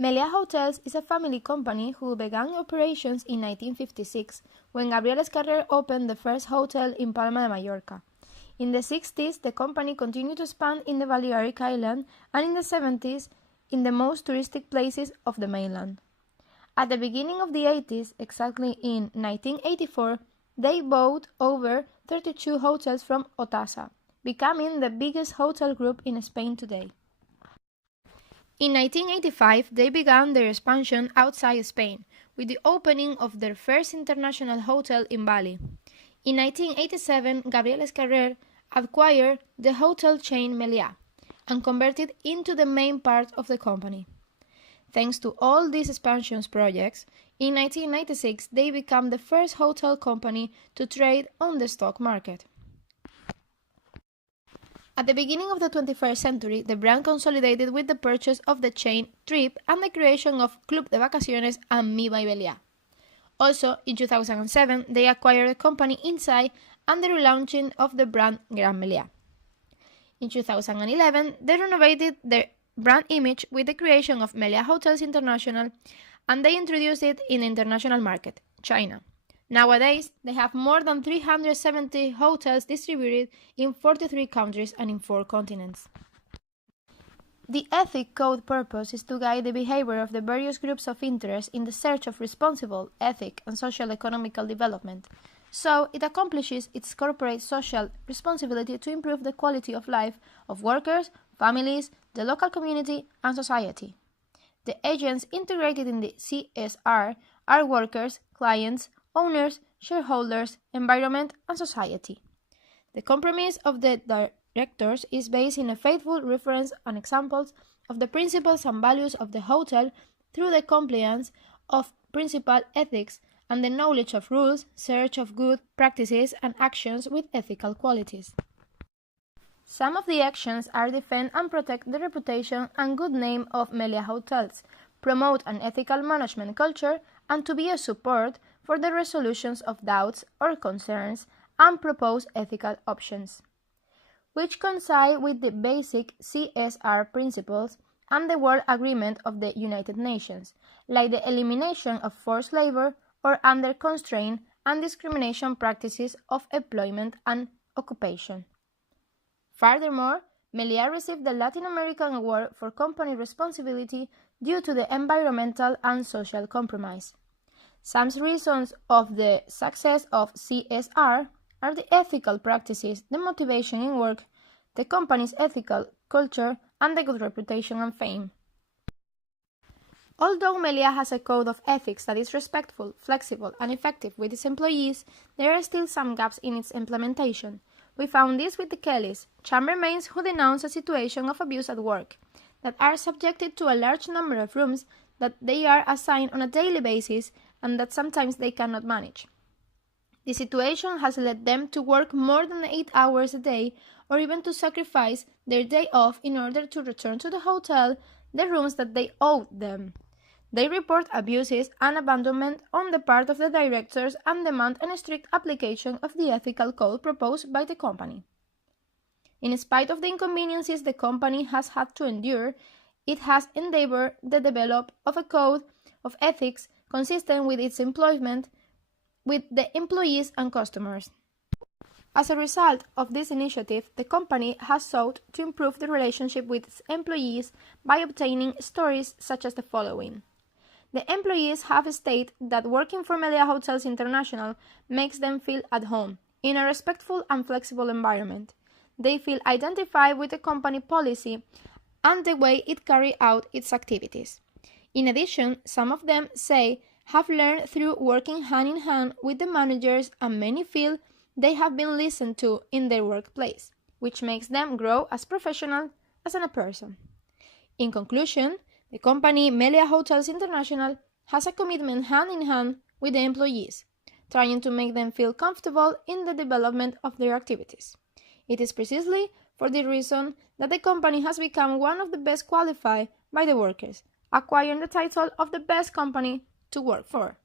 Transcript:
Melia Hotels is a family company who began operations in 1956 when Gabriel Escarrer opened the first hotel in Palma de Mallorca. In the 60s, the company continued to expand in the Balearic Island, and in the 70s, in the most touristic places of the mainland. At the beginning of the 80s, exactly in 1984, they bought over 32 hotels from Otasa, becoming the biggest hotel group in Spain today. In 1985, they began their expansion outside Spain, with the opening of their first international hotel in Bali. In 1987, Gabriel Escarrer acquired the hotel chain Melia and converted it into the main part of the company. Thanks to all these expansion projects, in 1996 they became the first hotel company to trade on the stock market. At the beginning of the 21st century, the brand consolidated with the purchase of the chain Trip and the creation of Club de Vacaciones and Mi by Melia. Also, in 2007, they acquired the company Inside and the relaunching of the brand Gran Melia. In 2011, they renovated their brand image with the creation of Melia Hotels International, and they introduced it in the international market, China. Nowadays, they have more than 370 hotels distributed in 43 countries and in 4 continents. The ethic code purpose is to guide the behavior of the various groups of interest in the search of responsible, ethic, and social economical development. So, it accomplishes its corporate social responsibility to improve the quality of life of workers, families, the local community, and society. The agents integrated in the CSR are workers, clients, owners, shareholders, environment, and society. The compromise of the directors is based in a faithful reference and examples of the principles and values of the hotel through the compliance of principal ethics and the knowledge of rules, search of good practices and actions with ethical qualities. Some of the actions are defend and protect the reputation and good name of Melia Hotels, promote an ethical management culture, and to be a support for the resolutions of doubts or concerns and propose ethical options, which coincide with the basic CSR principles and the World Agreement of the United Nations, like the elimination of forced labor or under constraint and discrimination practices of employment and occupation. Furthermore, Melia received the Latin American Award for Company Responsibility due to the environmental and social compromise. Some reasons of the success of CSR are the ethical practices, the motivation in work, the company's ethical culture, and the good reputation and fame. Although Melia has a code of ethics that is respectful, flexible, and effective with its employees, there are still some gaps in its implementation. We found this with the Kellys, chambermaids who denounce a situation of abuse at work, that are subjected to a large number of rooms that they are assigned on a daily basis and that sometimes they cannot manage. The situation has led them to work more than 8 hours a day or even to sacrifice their day off in order to return to the hotel the rooms that they owed them. They report abuses and abandonment on the part of the directors and demand a strict application of the ethical code proposed by the company. In spite of the inconveniences the company has had to endure, it has endeavored the development of a code of ethics consistent with its employment with the employees and customers. As a result of this initiative, the company has sought to improve the relationship with its employees by obtaining stories such as the following. The employees have stated that working for Melia Hotels International makes them feel at home, in a respectful and flexible environment. They feel identified with the company policy and the way it carries out its activities. In addition, some of them say have learned through working hand in hand with the managers, and many feel they have been listened to in their workplace, which makes them grow as professionals as a person. In conclusion, the company Melia Hotels International has a commitment hand in hand with the employees, trying to make them feel comfortable in the development of their activities. It is precisely for this reason that the company has become one of the best qualified by the workers, acquiring the title of the best company to work for.